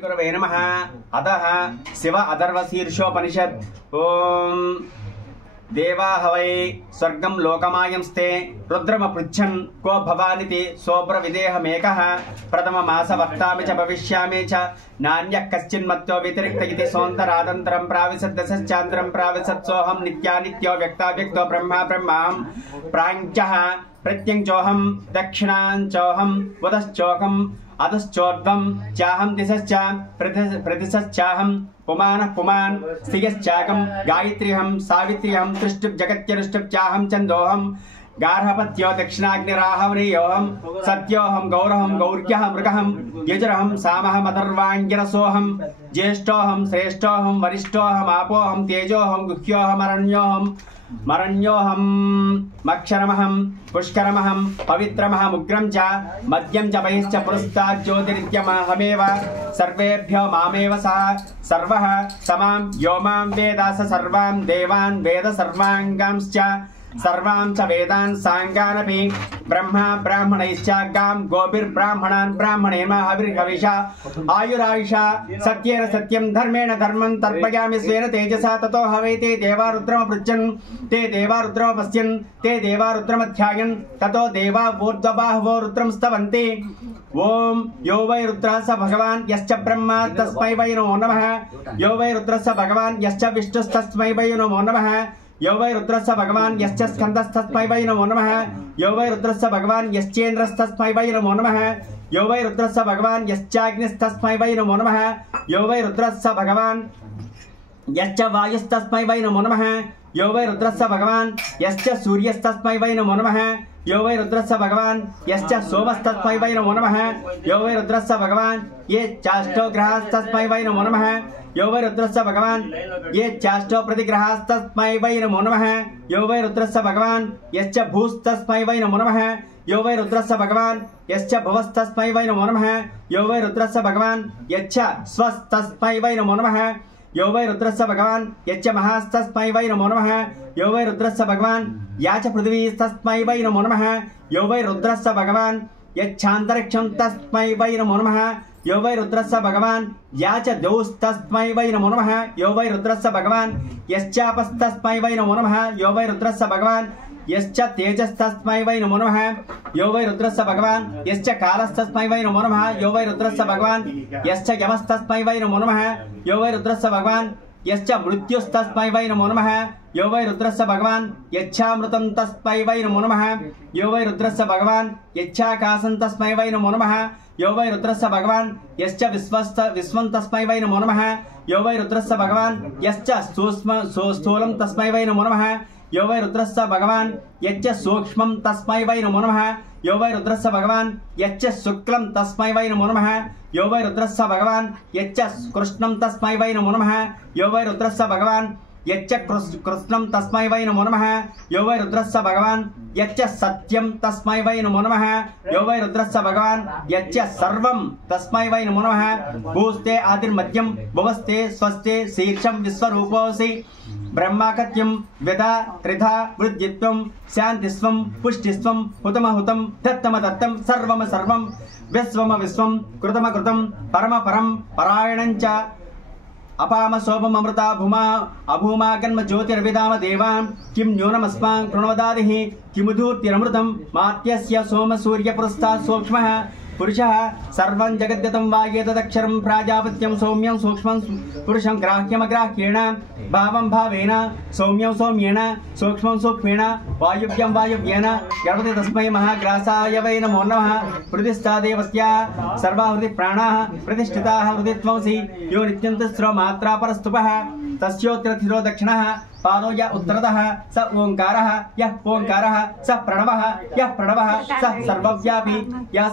गुरवे नमः। अतः शिव अथर्वशीर्षोपनिषत् ओम देवा हवै स्वर्गं लोकमायंस्ते रुद्रमपृच्छन् को भवानिति सोऽब्रवीदेहमेकः प्रथममासवर्तामि च भविष्यामि च नान्यः कश्चिन्मत्तो व्यतिरिक्त इति सोऽन्तरादन्तरं प्राविशद्दशश्चान्तरं प्राविशत्सोऽहं नित्यानित्यो व्यक्ताव्यक्तो ब्रह्मा ब्रह्माहं प्राञ्चः प्रत्यञ्चोऽहं दक्षिणाञ्चोऽहं वदश्चोऽहं अधश्चोर्ध्वं चाहं दिशश्च प्रतिशश्चाहं पुमानः पुमान् स्त्रियश्चाकं गायत्र्यहं सावित्र्यहं त्रिष्टुप् जगत्यनुष्टुप् चाहं चन्दोऽहं गार्हपत्यो दक्षिणाग्निराहवरीयोऽहं सत्योऽहं गौरहं गौर्यः मृगहं यजुरहं सामहं अथर्वाङ्गिरसोऽहं ज्येष्ठोऽहं श्रेष्ठोऽहं वरिष्ठोऽहं आपोऽहं तेजोऽहं गुह्योऽहं अरण्योऽहं मरण्योऽहं मक्षरमहं पुष्करमहं पवित्रमहं उग्रं च मध्यं च बहिश्च पुरस्तात् ज्योतिरित्यमहमेव सर्वेभ्यो मामेव सः सर्वः समां यो मां वेद स सर्वान् देवान् वेद सर्वाङ्गांश्च सर्वां च वेदान् साङ्गानपि ब्रह्मा ब्राह्मणैश्चागां गोभिर्ब्राह्मणान् ब्राह्मणेन हविर्हविषा आयुरायुषा सत्येन सत्यं धर्मेण धर्मं तर्पयामि स्वेन तेजसा ततो हवैते देवा रुद्रमपृच्छन् ते देवा रुद्रमपश्यन् ते देवा रुद्रमध्यायन् ततो देवा ऊर्ध्वबाहवो रुद्रं स्तवन्ति ओम यो वै रुद्रः स भगवान् यश्च ब्रह्मा तस्मै वै नमो नमः यो वै रुद्रः स भगवान् यश्च विष्णुस्तस्मै वै नमो नमः यो वै रुद्रस्य भगवान् यश्च स्कन्दस्तस्मै वै नमो नमः यो वै रुद्रस्य भगवान् यश्चेन्द्रस्तस्मै वै नमो नमः यो वै रुद्रस्य भगवान् यश्चाग्निस्तस्मै वै नमो नमः यो वै रुद्रस्य भगवान् यश्च वायुस्तस्मै वै नमो नमः यो वै रुद्रस्य भगवान् यश्च सूर्यस्तस्मै वै नमो नमः यो वै रुद्रस्य भगवान् यश्च सोमस्तस्मै वै नमो नमः यो वै रुद्रस्य भगवान् ये चाष्टो ग्रहास्तस्मै वै नमो नमः यो वै रुद्रस्य भगवान् ये चाष्टो प्रतिग्रहास्तस्मै वै नमो नमः यो वै रुद्रस्य भगवान् यश्च भूस्तस्मै वै नमो नमः यो वै रुद्रस्य भगवान् यश्च भवस्तस्मै वै नमो नमः यो वै रुद्रस्य भगवान् यश्च स्वस्तस्मै वै नमो नमः यो वै रुद्रस्य भगवान् यच्च महास्तस्मै वै नमो नमः यो वै रुद्रस्य भगवान् या च पृथिवीस्तस्मै वै नमो नमः यो वै रुद्रस्य भगवान् यच्छान्तरिक्षं तस्मै वै नमो नमः यो वै रुद्रस्य भगवान् या च द्यौस्तस्मै वै नमो नमः यो वै रुद्रस्य भगवान् यश्चापस्तस्मै वै नमो नमः यो वै रुद्रस्य भगवान् यश्च तेजस्तस्मै वै नमो नमः यो वै रुद्रस्य भगवान् यश्च कालस्तस्मै वै नमो नमः यो वै रुद्रस्य भगवान् यश्च यमस्तस्मै वै नमो नमः यो वै रुद्रस्य भगवान् यश्च मृत्युस्तस्मै वै नमो नमः यो वै रुद्रस्य भगवान् यच्छामृतं तस्मै वै नमो नमः यो वै रुद्रस्य भगवान् यच्छाकाशं तस्मै वै नमो नमः यो वै रुद्रस्य भगवान् यश्च विश्वं तस्मै वै नमो नमः यो वै रुद्रस्य भगवान् यश्च स्थूलं तस्मै वै नमो नमः यो वै रुद्रस्य भगवान् यच्च सूक्ष्मं तस्मै वै नमो नमः यो वै रुद्रस्य भगवान् यच्च शुक्लं तस्मै वै नमो नमः यो वै रुद्रस्य भगवान् यच्च कृष्णं तस्मै वै नमो नमः यो वै रुद्रस्य भगवान् यच्च कृष्णं तस्मै वै नमो नमः यो वै रुद्रस्य भगवान् यच्च सत्यं तस्मै वै नमो नमः यो वै रुद्रस्य भगवान् यच्च सर्वं तस्मै वै नमो नमः भूस्ते आदिर्मध्यं भुवस्ते स्वस्ते शीर्षं विश्वरूपोऽसि ब्रह्माकत्यं व्यधा त्रिधा वृद्धित्वं शान्तिस्वं पुष्टिस्वं हुतमहुतं दत्तमदत्तं सर्वम सर्वं विश्वम विश्वं कृतमकृतं परमपरं परायणं च अपाम सोपम अमृता भूमा अभूमा जन्म ज्योतिर्विदाम देवान् किं न्यूनमस्मान् कृणवदादिः किमुधूर्तिरमृतं मात्यस्य सोम सूर्य पुरस्तात् सूक्ष्मः पुरुषः सर्वं जगद्गतं वा एतदक्षरं प्राजापत्यं सौम्यं सूक्ष्मं पुरुषं ग्राह्यमग्राह्येण भावं भावेन सौम्यं सौम्येन सूक्ष्मं सूक्ष्मेण वायुव्यं वायुव्येन गणपति तस्मै महाग्रासाय वै नमो नमः हृदिस्तादेवस्या सर्वा हृदि प्राणाः प्रतिष्ठिताः हृदित्वंसि यो नित्यं तिस्रो मात्रा परस्तुपः तस्योत्तरथिरो दक्षिणः पादो य उत्तरतः स ओंकारः यः ओंकारः स प्रणवः यः प्रणवः स सर्वव्यापी यः